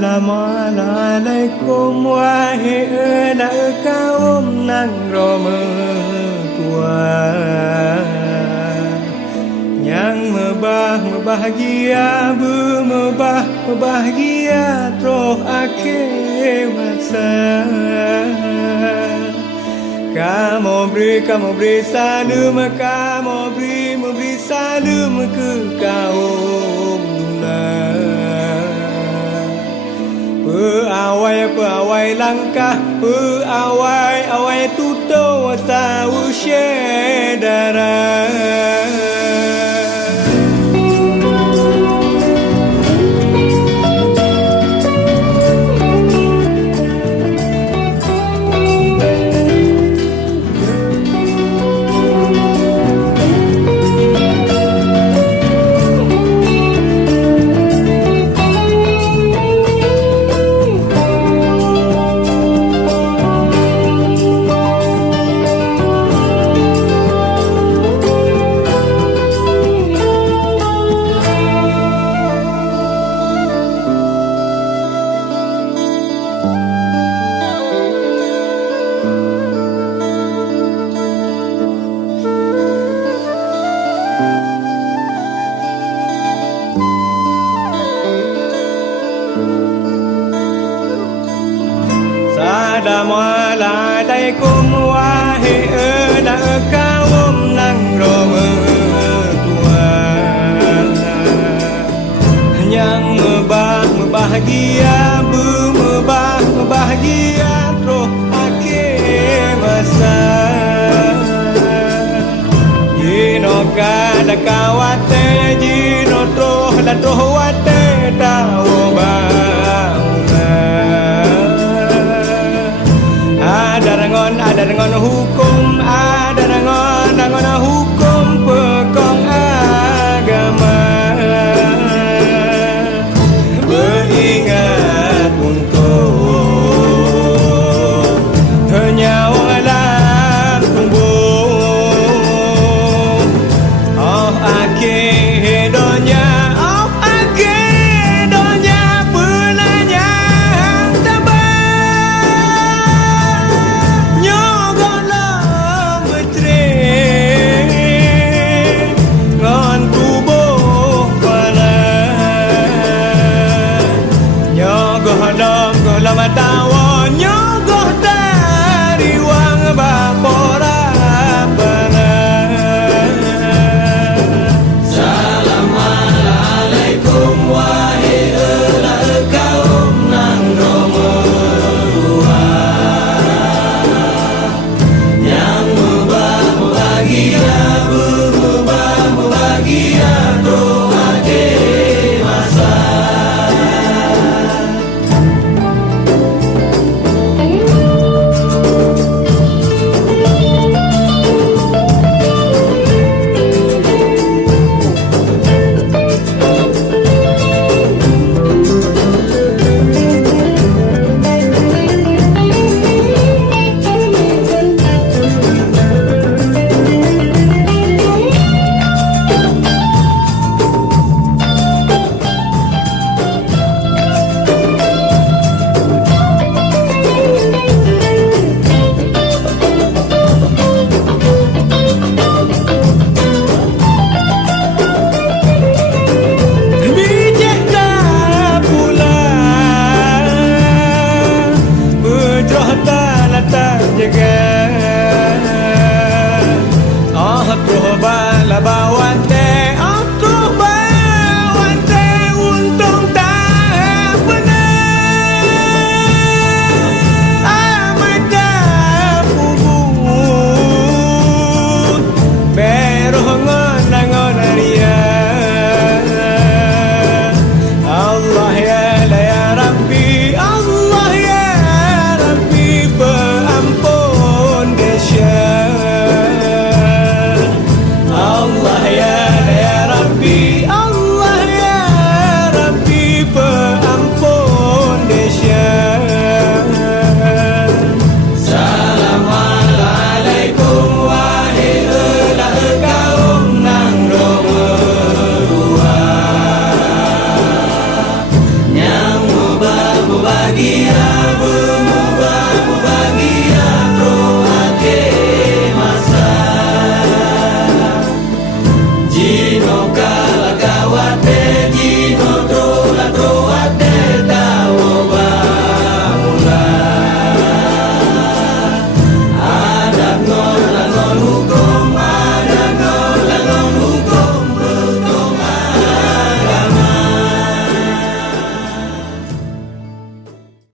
Assalamualaikum wahai anak kaum nang tua yang bahagia bahagia terus akhir masa. Kamu beri salam, kamu beri salam ke kaum dunia. Peawai langkah, peawai tutur sausya darah. Assalamualaikum wahai anak kaum nang tua yang bahagia terus akhir masa. Jino kada kawate, jino terus wate tahu ada dengan hukum, ada dengan hukum pekong agama. Beringat untuk nyawa dalam tubuh. Oh akhir dunia, lama tawon nyogoh dari wang bapora Assalamualaikum wahai anak kaum nang tua yang bahagia terus akhir masa. Jinoka